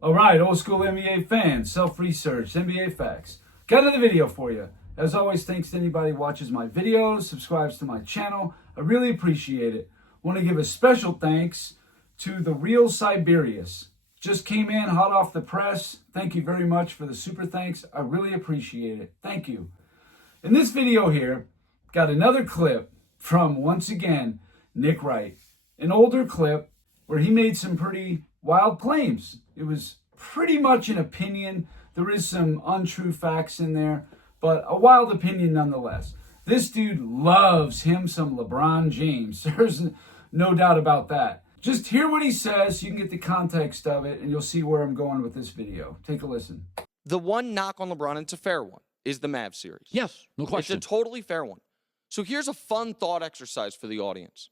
All right, old school NBA fans, self-research, NBA facts. Got another video for you. As always, thanks to anybody who watches my videos, subscribes to my channel. I really appreciate it. Want to give a special thanks to the real Siberius. Just came in hot off the press. Thank you very much for the super thanks. I really appreciate it. Thank you. In this video here, got another clip from, once again, Nick Wright. An older clip where he made some pretty wild claims. It was pretty much an opinion. There is some untrue facts in there, but a wild opinion nonetheless. This dude loves him some LeBron James. There's no doubt about that. Just hear what he says so you can get the context of it, and you'll see where I'm going with this video. Take a listen. The one knock on LeBron, and it's a fair one, is the Mavs series. Yes, no question. It's a totally fair one. So here's a fun thought exercise for the audience.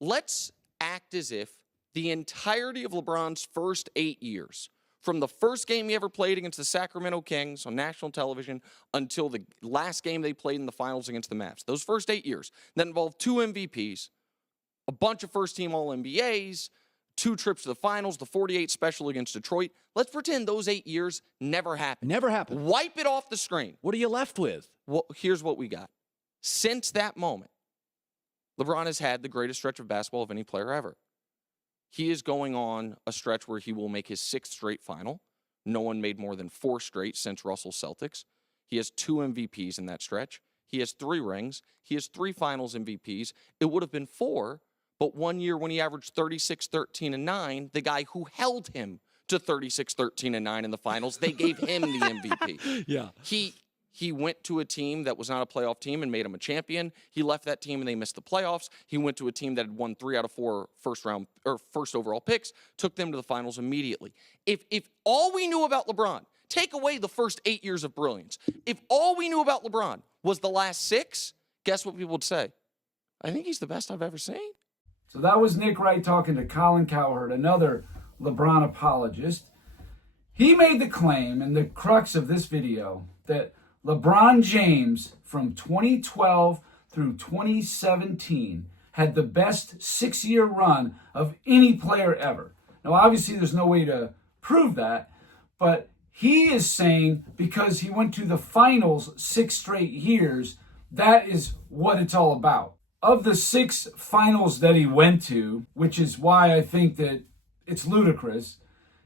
Let's act as if the entirety of LeBron's first 8 years, from the first game he ever played against the Sacramento Kings on national television until the last game they played in the finals against the Mavs, those first 8 years, that involved 2 MVPs, a bunch of first-team All-NBAs, 2 trips to the finals, the 48 special against Detroit. Let's pretend those 8 years never happened. Never happened. Wipe it off the screen. What are you left with? Well, here's what we got. Since that moment, LeBron has had the greatest stretch of basketball of any player ever. He is going on a stretch where he will make his 6th straight final. No one made more than 4 straight since Russell's Celtics. He has 2 MVPs in that stretch. He has 3 rings. He has 3 finals MVPs. It would have been 4, but one year when he averaged 36, 13, and 9, the guy who held him to 36, 13, and 9 in the finals, they gave him the MVP. Yeah. He went to a team that was not a playoff team and made him a champion. He left that team and they missed the playoffs. He went to a team that had won 3 out of 4 first overall picks, took them to the finals immediately. If all we knew about LeBron, take away the first 8 years of brilliance, if all we knew about LeBron was the last 6, guess what people would say? I think he's the best I've ever seen. So that was Nick Wright talking to Colin Cowherd, another LeBron apologist. He made the claim, and the crux of this video, that LeBron James from 2012 through 2017 had the best 6-year run of any player ever. Now, obviously, there's no way to prove that, but he is saying because he went to the finals 6 straight years, that is what it's all about. Of the 6 finals that he went to, which is why I think that it's ludicrous,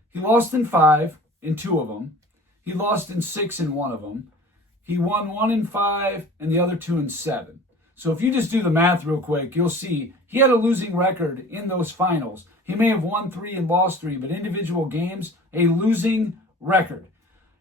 he lost in 5 in 2 of them. He lost in 6 in 1 of them. He won 1 in 5 and the other 2 in 7. So if you just do the math real quick, you'll see he had a losing record in those finals. He may have won 3 and lost 3, but individual games, a losing record.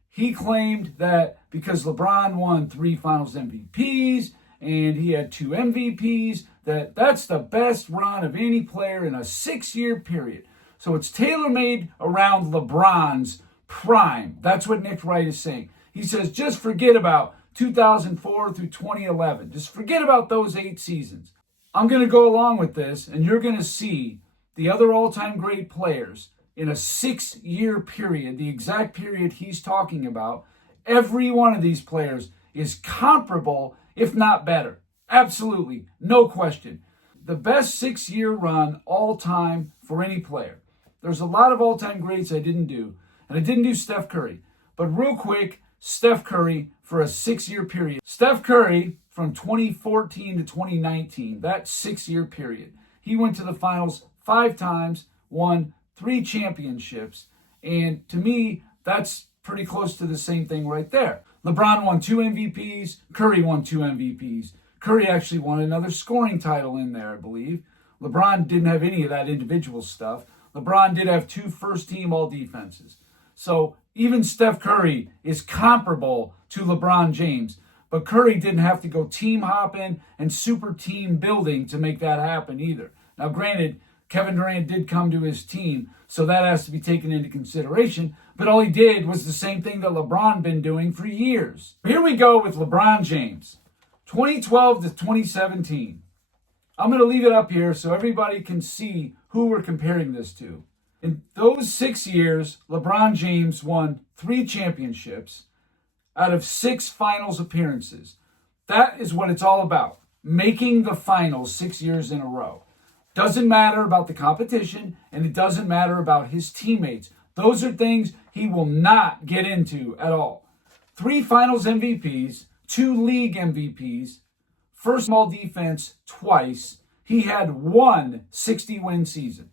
He claimed that because LeBron won 3 finals MVPs and he had 2 MVPs, that's the best run of any player in a 6-year period. So it's tailor-made around LeBron's prime. That's what Nick Wright is saying. He says, just forget about 2004 through 2011. Just forget about those 8 seasons. I'm going to go along with this, and you're going to see the other all-time great players in a 6-year period, the exact period he's talking about. Every one of these players is comparable, if not better. Absolutely, no question. The best 6-year run all-time for any player. There's a lot of all-time greats I didn't do, and I didn't do Steph Curry. But real quick, Steph Curry for a 6-year period. Steph Curry from 2014 to 2019, that 6-year period. He went to the finals 5 times, won 3 championships, and to me, that's pretty close to the same thing right there. LeBron won 2 MVPs, Curry won 2 MVPs. Curry actually won another scoring title in there, I believe. LeBron didn't have any of that individual stuff. LeBron did have 2 first-team all-defenses. So even Steph Curry is comparable to LeBron James. But Curry didn't have to go team hopping and super team building to make that happen either. Now, granted, Kevin Durant did come to his team, so that has to be taken into consideration. But all he did was the same thing that LeBron been doing for years. Here we go with LeBron James, 2012 to 2017. I'm going to leave it up here so everybody can see who we're comparing this to. In those 6 years, LeBron James won 3 championships out of 6 finals appearances. That is what it's all about, making the finals 6 years in a row. Doesn't matter about the competition, and it doesn't matter about his teammates. Those are things he will not get into at all. 3 finals MVPs, 2 league MVPs, first all defense twice. He had 1 60-win season.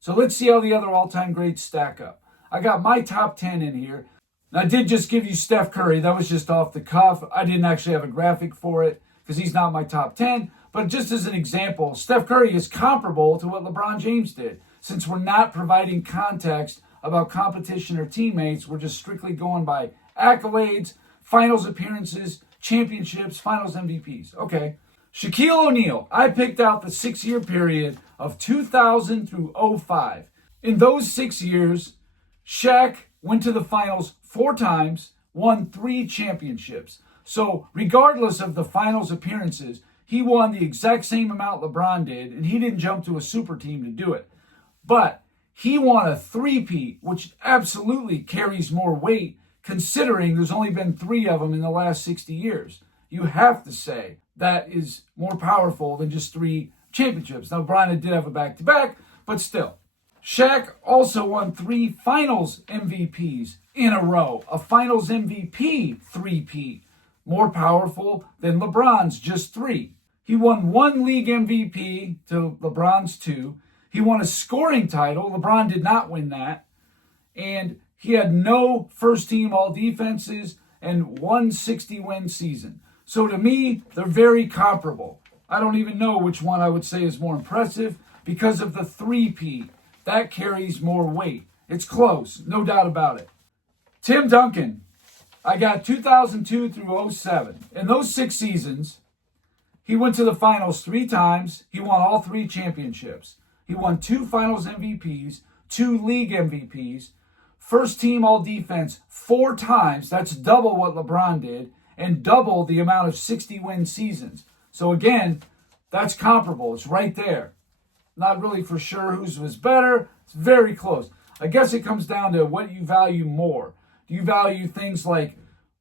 So let's see how the other all-time greats stack up. I got my top 10 in here. And I did just give you Steph Curry. That was just off the cuff. I didn't actually have a graphic for it because he's not my top 10. But just as an example, Steph Curry is comparable to what LeBron James did. Since we're not providing context about competition or teammates, we're just strictly going by accolades, finals appearances, championships, finals MVPs. Okay. Shaquille O'Neal. I picked out the 6-year period of 2000 through 05. In those 6 years, Shaq went to the finals 4 times, won 3 championships. So regardless of the finals appearances, he won the exact same amount LeBron did, and he didn't jump to a super team to do it. But he won a 3-peat, which absolutely carries more weight considering there's only been 3 of them in the last 60 years. You have to say that is more powerful than just 3 championships. Now, Bryant did have a back-to-back, but still. Shaq also won 3 finals MVPs in a row. A finals MVP 3-peat. More powerful than LeBron's just 3. He won 1 league MVP to LeBron's 2. He won a scoring title. LeBron did not win that. And he had no first-team all-defenses and 1 60-win season. So to me, they're very comparable. I don't even know which one I would say is more impressive because of the 3-peat. That carries more weight. It's close, no doubt about it. Tim Duncan. I got 2002 through 07. In those 6 seasons, he went to the finals 3 times. He won all 3 championships. He won 2 finals MVPs, 2 league MVPs, first team all defense 4 times. That's double what LeBron did and double the amount of 60-win seasons. So again, that's comparable. It's right there. Not really for sure whose was better. It's very close. I guess it comes down to what you value more. Do you value things like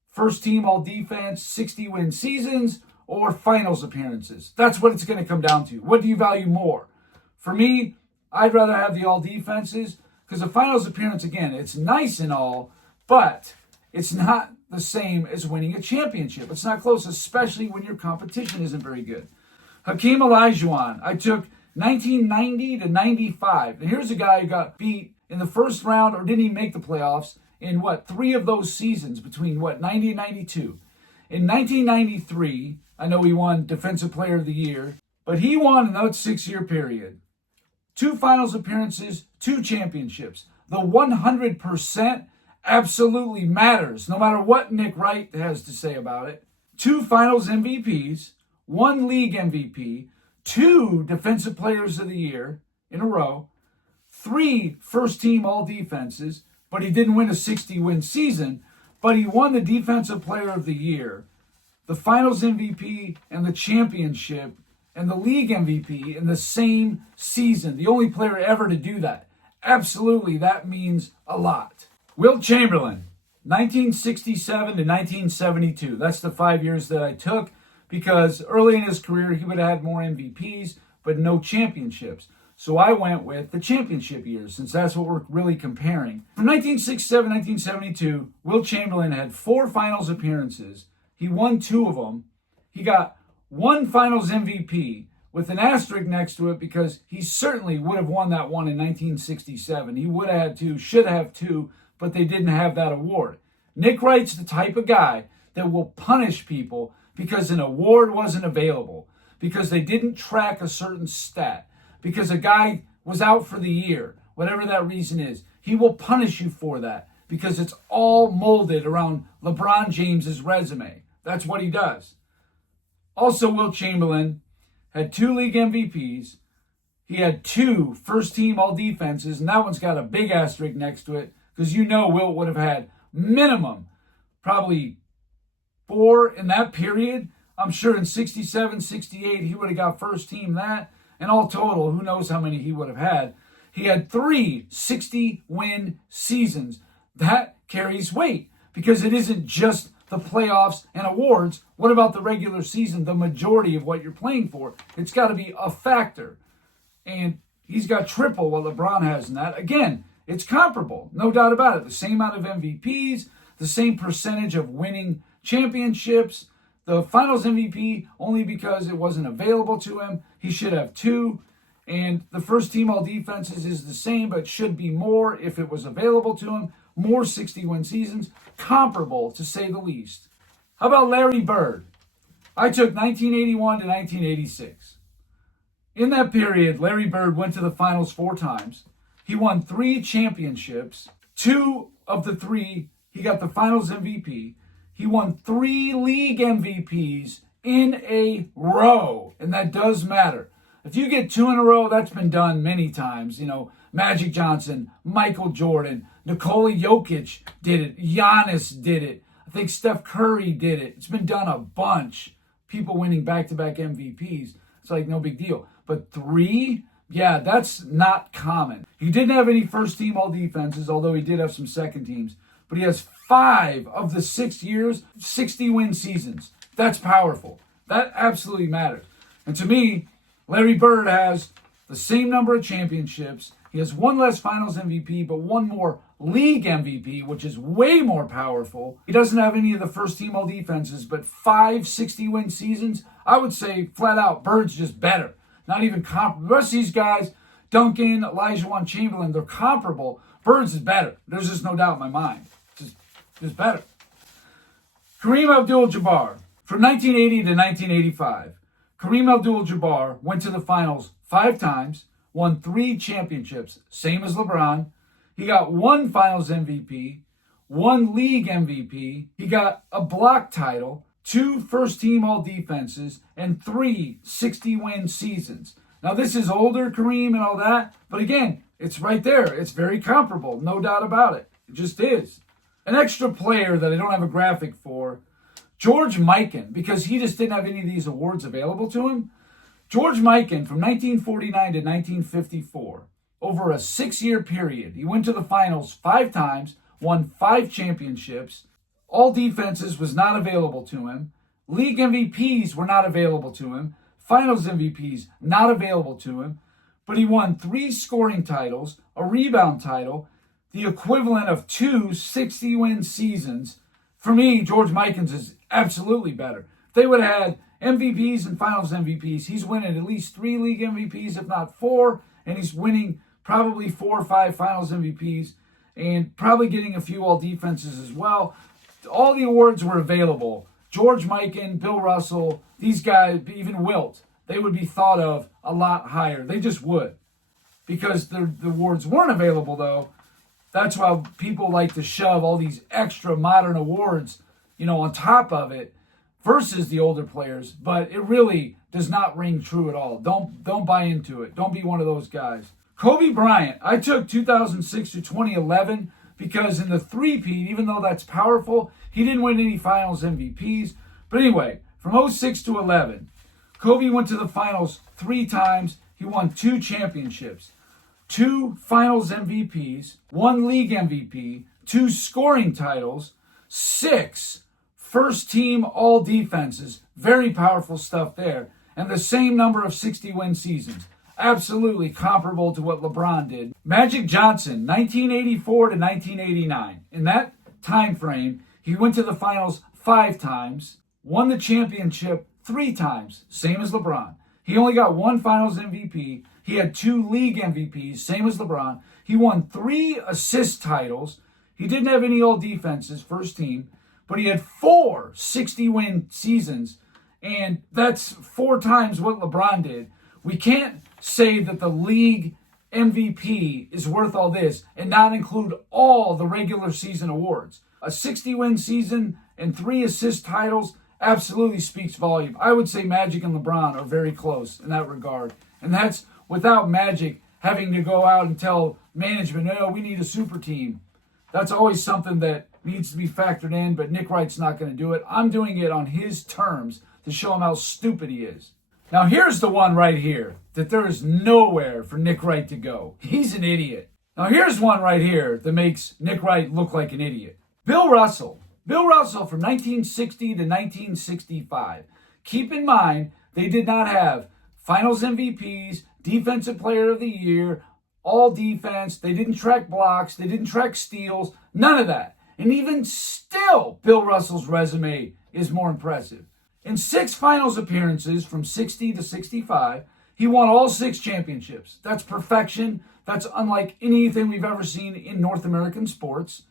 first team all defense, 60-win seasons, or finals appearances? That's what it's going to come down to. What do you value more? For me, I'd rather have the all defenses because the finals appearance, again, it's nice and all, but it's not the same as winning a championship. It's not close, especially when your competition isn't very good. Hakeem Olajuwon, I took 1990 to 95. And here's a guy who got beat in the first round or didn't even make the playoffs in 3 of those seasons between 90 and 92. In 1993, I know he won Defensive Player of the Year, but he won in that 6-year period 2 finals appearances, 2 championships. The 100% absolutely matters, no matter what Nick Wright has to say about it. 2 finals MVPs, 1 league MVP, 2 Defensive Players of the Year in a row, 3 first-team all-defenses, but he didn't win a 60-win season, but he won the Defensive Player of the Year, the Finals MVP, and the championship, and the league MVP in the same season. The only player ever to do that. Absolutely, that means a lot. Wilt Chamberlain, 1967 to 1972. That's the 5 years that I took because early in his career, he would have had more MVPs, but no championships. So I went with the championship years, since that's what we're really comparing. From 1967 to 1972, Wilt Chamberlain had 4 finals appearances. He won 2 of them. He got 1 finals MVP with an asterisk next to it because he certainly would have won that one in 1967. He would have had 2, should have 2, but they didn't have that award. Nick Wright's the type of guy that will punish people because an award wasn't available, because they didn't track a certain stat, because a guy was out for the year, whatever that reason is. He will punish you for that because it's all molded around LeBron James's resume. That's what he does. Also, Wilt Chamberlain had 2 league MVPs. He had 2 first-team all-defenses, and that one's got a big asterisk next to it because you know Wilt would have had minimum probably 4 in that period. I'm sure in 67, 68, he would have got first-team that. And all total, who knows how many he would have had. He had 3 60-win seasons. That carries weight because it isn't just the playoffs and awards. What about the regular season, the majority of what you're playing for? It's got to be a factor. And he's got triple what LeBron has in that. Again, It's comparable, no doubt about it. The same amount of MVPs, the same percentage of winning championships. The finals MVP, only because it wasn't available to him. He should have 2. And the first team all defenses is the same, but should be more if it was available to him. More 60-win seasons. Comparable, to say the least. How about Larry Bird? I took 1981 to 1986. In that period, Larry Bird went to the finals 4 times. He won 3 championships. 2 of the 3, he got the finals MVP. He won 3 league MVPs in a row, and that does matter. If you get 2 in a row, that's been done many times. You know, Magic Johnson, Michael Jordan, Nikola Jokic did it. Giannis did it. I think Steph Curry did it. It's been done a bunch. People winning back-to-back MVPs. It's like no big deal. But 3? Yeah, that's not common. He didn't have any first-team all-defenses, although he did have some second teams. But he has 5 of the 6 years, 60-win seasons. That's powerful. That absolutely matters. And to me, Larry Bird has the same number of championships. He has 1 less finals MVP, but 1 more league MVP, which is way more powerful. He doesn't have any of the first-team all-defenses, but 5 60-win seasons. I would say, flat out, Bird's just better. Not even comparable. The rest of these guys, Duncan, Olajuwon, Chamberlain, they're comparable. Bird's is better. There's just no doubt in my mind. Just better. Kareem Abdul-Jabbar. From 1980 to 1985, Kareem Abdul-Jabbar went to the finals 5 times, won 3 championships, same as LeBron. He got 1 finals MVP, 1 league MVP. He got a block title, 2 first-team all-defenses, and 3 60-win seasons. Now, this is older Kareem and all that, but again, it's right there. It's very comparable, no doubt about it. It just is. An extra player that I don't have a graphic for, George Mikan, because he just didn't have any of these awards available to him. George Mikan, from 1949 to 1954, over a 6-year period, he went to the finals 5 times, won 5 championships. All defenses was not available to him. League MVPs were not available to him. Finals MVPs not available to him. But he won 3 scoring titles, a rebound title, the equivalent of 2 60-win seasons. For me, George Mikan's is absolutely better. If they would have had MVPs and finals MVPs, he's winning at least 3 league MVPs, if not 4, and he's winning probably 4 or 5 finals MVPs, and probably getting a few all defenses as well. All the awards were available. George Mikan, Bill Russell, these guys, even Wilt, they would be thought of a lot higher. They just would. Because the awards weren't available, though, that's why people like to shove all these extra modern awards, on top of it versus the older players. But it really does not ring true at all. Don't buy into it. Don't be one of those guys. Kobe Bryant, I took 2006 to 2011 because in the three-peat, even though that's powerful, he didn't win any finals MVPs. But anyway, from 06 to 11, Kobe went to the finals 3 times. He won 2 championships, 2 finals MVPs, 1 league MVP, 2 scoring titles, 6 first-team all defenses. Very powerful stuff there. And the same number of 60-win seasons. Absolutely comparable to what LeBron did. Magic Johnson, 1984 to 1989. In that time frame, he went to the finals 5 times, won the championship 3 times, same as LeBron. He only got 1 finals MVP. He had 2 league MVPs, same as LeBron. He won 3 assist titles. He didn't have any all defenses, first team, but he had 4 60-win seasons, and that's 4 times what LeBron did. We can't say that the league MVP is worth all this and not include all the regular season awards. A 60-win season and 3 assist titles absolutely speaks volume. I would say Magic and LeBron are very close in that regard. And that's without Magic having to go out and tell management, no, we need a super team. That's always something that needs to be factored in, but Nick Wright's not going to do it. I'm doing it on his terms to show him how stupid he is. Now here's the one right here that there is nowhere for Nick Wright to go. He's an idiot. Now here's one right here that makes Nick Wright look like an idiot. Bill Russell. Bill Russell from 1960 to 1965. Keep in mind, they did not have finals MVPs, defensive player of the year, all defense. They didn't track blocks. They didn't track steals. None of that. And even still, Bill Russell's resume is more impressive. In 6 finals appearances from 60 to 65, he won all 6 championships. That's perfection. That's unlike anything we've ever seen in North American sports.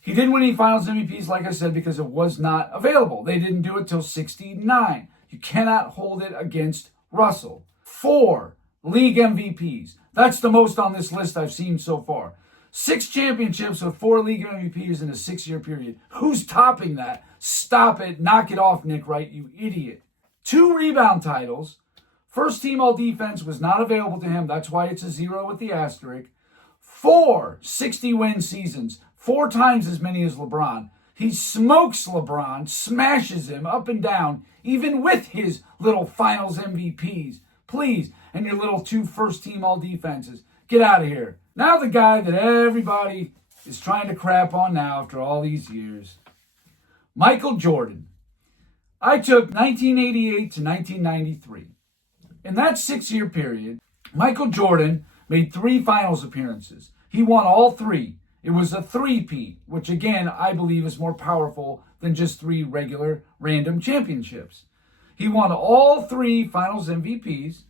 He didn't win any finals MVPs, like I said, because it was not available. They didn't do it till 69. You cannot hold it against Russell. 4 league MVPs. That's the most on this list I've seen so far. 6 championships with 4 league MVPs in a 6-year period. Who's topping that? Stop it. Knock it off, Nick Wright, you idiot. 2 rebound titles. First team all defense was not available to him. That's why it's a 0 with the asterisk. 4 60-win seasons. 4 times as many as LeBron. He smokes LeBron, smashes him up and down, even with his little finals MVPs. Please, and your little 2 first-team all-defenses. Get out of here. Now the guy that everybody is trying to crap on now after all these years. Michael Jordan. I took 1988 to 1993. In that 6-year period, Michael Jordan made 3 finals appearances. He won all 3. It was a 3-peat, which again, I believe is more powerful than just 3 regular random championships. He won all 3 finals MVPs.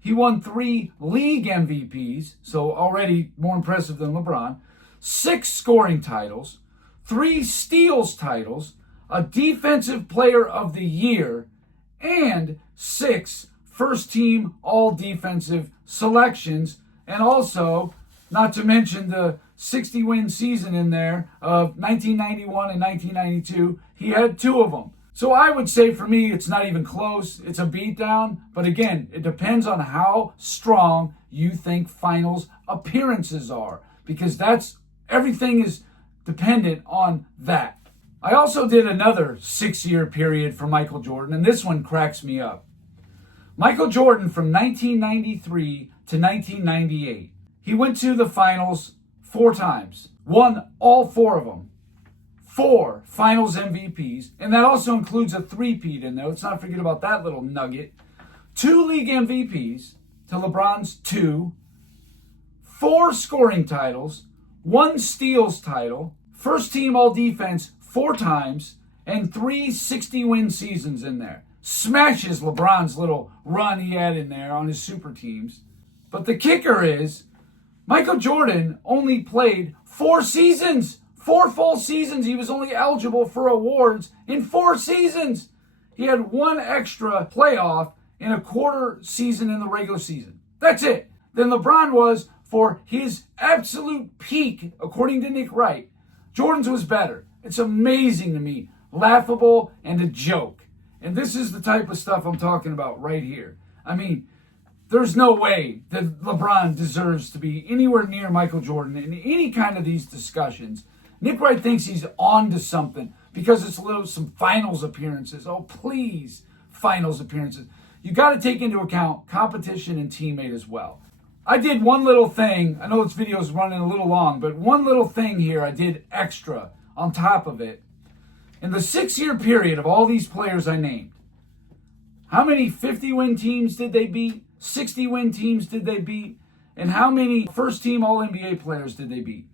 He won 3 league MVPs, so already more impressive than LeBron. 6 scoring titles, 3 steals titles, a defensive player of the year, and 6 first-team all-defensive selections, and also, not to mention the 60-win season in there of 1991 and 1992, he had 2 of them. So I would say for me, it's not even close. It's a beatdown. But again, it depends on how strong you think finals appearances are, because everything is dependent on that. I also did another 6-year period for Michael Jordan, and this one cracks me up. Michael Jordan from 1993 to 1998. He went to the finals 4 times, won all 4 of them. 4 finals MVPs, and that also includes a 3-peat in there. Let's not forget about that little nugget. 2 league MVPs to LeBron's 2. 4 scoring titles, 1 steals title, first team all defense 4 times, and 3 60-win seasons in there. Smashes LeBron's little run he had in there on his super teams. But the kicker is, Michael Jordan only played 4 seasons. 4 full seasons. He was only eligible for awards in 4 seasons. He had 1 extra playoff in a quarter season in the regular season. That's it. Then LeBron was, for his absolute peak, according to Nick Wright, Jordan's was better. It's amazing to me. Laughable and a joke. And this is the type of stuff I'm talking about right here. I mean, there's no way that LeBron deserves to be anywhere near Michael Jordan in any kind of these discussions. Nick Wright thinks he's on to something because it's some finals appearances. Oh, please, finals appearances. You got to take into account competition and teammate as well. I did one little thing. I know this video is running a little long, but one little thing here I did extra on top of it. In the 6-year period of all these players I named, how many 50-win teams did they beat? 60-win teams did they beat? And how many first-team All-NBA players did they beat?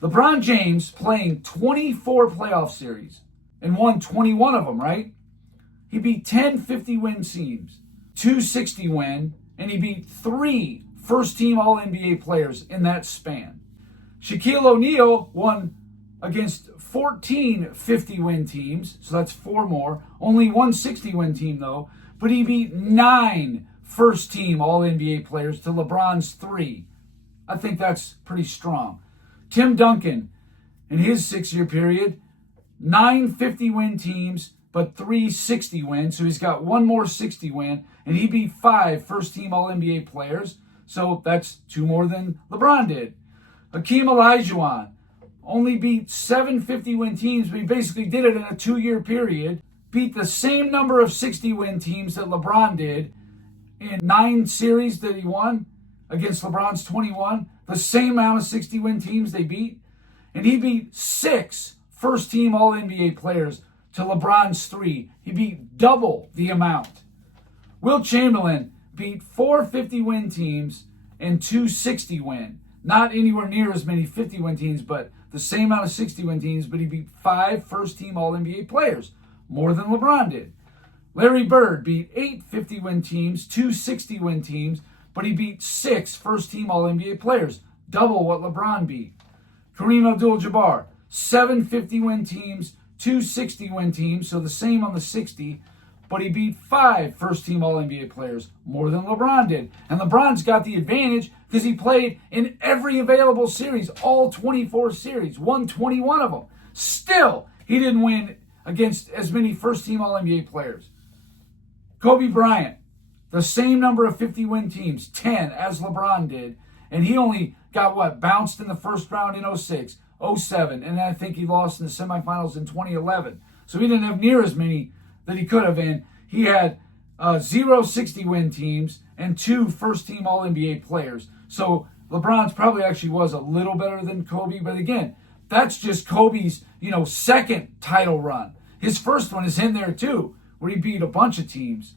LeBron James playing 24 playoff series and won 21 of them, right? He beat 10 50-win teams, 2 60-win, and he beat 3 first-team All-NBA players in that span. Shaquille O'Neal won against 14 50-win teams, so that's 4 more. Only 1 60-win team, though, but he beat 9 first-team All-NBA players to LeBron's 3. I think that's pretty strong. Tim Duncan, in his 6-year period, 9 50-win teams, but 3 60-win. So he's got 1 more 60-win, and he beat 5 first-team All-NBA players. So that's 2 more than LeBron did. Hakeem Olajuwon only beat 7 50-win teams, but he basically did it in a 2-year period. Beat the same number of 60-win teams that LeBron did in 9 series that he won against LeBron's 21. The same amount of 60-win teams they beat. And he beat 6 first-team All-NBA players to LeBron's 3. He beat double the amount. Wilt Chamberlain beat 4 50-win teams and 2 60-win. not anywhere near as many 50-win teams, but the same amount of 60-win teams, but he beat 5 first-team All-NBA players, more than LeBron did. Larry Bird beat 8 50-win teams, 2 60-win teams, but he beat 6 first-team All-NBA players, double what LeBron beat. Kareem Abdul-Jabbar, 7 50-win teams, 2 60-win teams, so the same on the 60, but he beat 5 first-team All-NBA players, more than LeBron did. And LeBron's got the advantage because he played in every available series, all 24 series, won 21 of them. Still, he didn't win against as many first-team All-NBA players. Kobe Bryant, the same number of 50-win teams, 10, as LeBron did, and he only got, bounced in the first round in 06, 07, and then I think he lost in the semifinals in 2011. So he didn't have near as many that he could have, and he had 0 60-win teams and 2 first-team All-NBA players. So LeBron's probably actually was a little better than Kobe, but again, that's just Kobe's, second title run. His first one is in there too, where he beat a bunch of teams.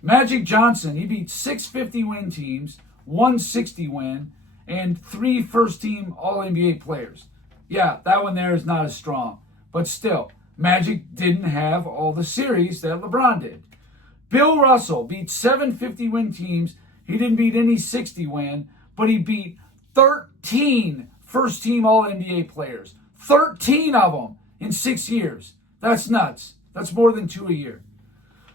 Magic Johnson, he beat 6 50-win teams, 1 60-win, and 3 first-team All-NBA players. Yeah, that one there is not as strong. But still, Magic didn't have all the series that LeBron did. Bill Russell beat 7 50-win teams. He didn't beat any 60-win, but he beat 13 first-team All-NBA players. 13 of them in 6 years. That's nuts. That's more than 2 a year.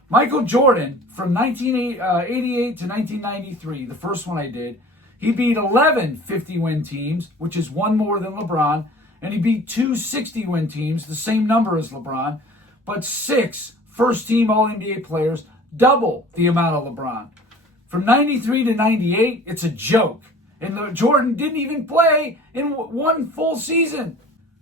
Michael Jordan, from 1988 to 1993, the first one I did, he beat 11 50-win teams, which is 1 more than LeBron, and he beat 2 60-win teams, the same number as LeBron, but 6 first-team All-NBA players, double the amount of LeBron. From 93 to 98, it's a joke. And Jordan didn't even play in 1 full season.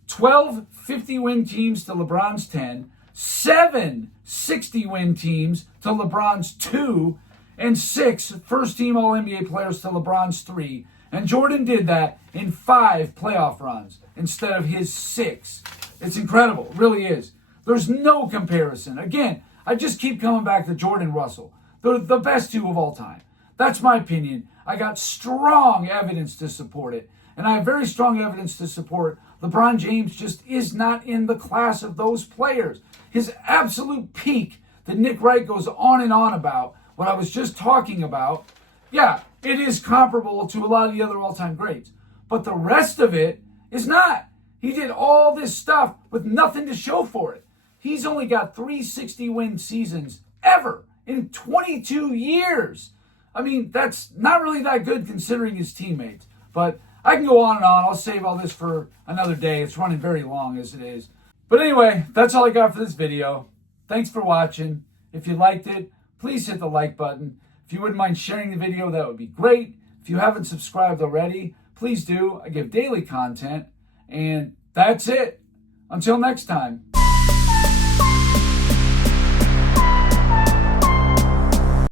12 50-win teams to LeBron's 10, 7 60-win teams to LeBron's 2, and 6 first-team All-NBA players to LeBron's 3. And Jordan did that in 5 playoff runs instead of his 6. It's incredible. It really is. There's no comparison. Again, I just keep coming back to Jordan Russell. They're the best 2 of all time. That's my opinion. I got strong evidence to support it. And I have very strong evidence to support LeBron James just is not in the class of those players. His absolute peak that Nick Wright goes on and on about, what I was just talking about, yeah, it is comparable to a lot of the other all-time greats. But the rest of it is not. He did all this stuff with nothing to show for it. He's only got 3 60-win seasons ever in 22 years. I mean, that's not really that good considering his teammates. But I can go on and on. I'll save all this for another day. It's running very long as it is. But anyway, that's all I got for this video. Thanks for watching. If you liked it, please hit the like button. If you wouldn't mind sharing the video, that would be great. If you haven't subscribed already, please do. I give daily content. And that's it. Until next time.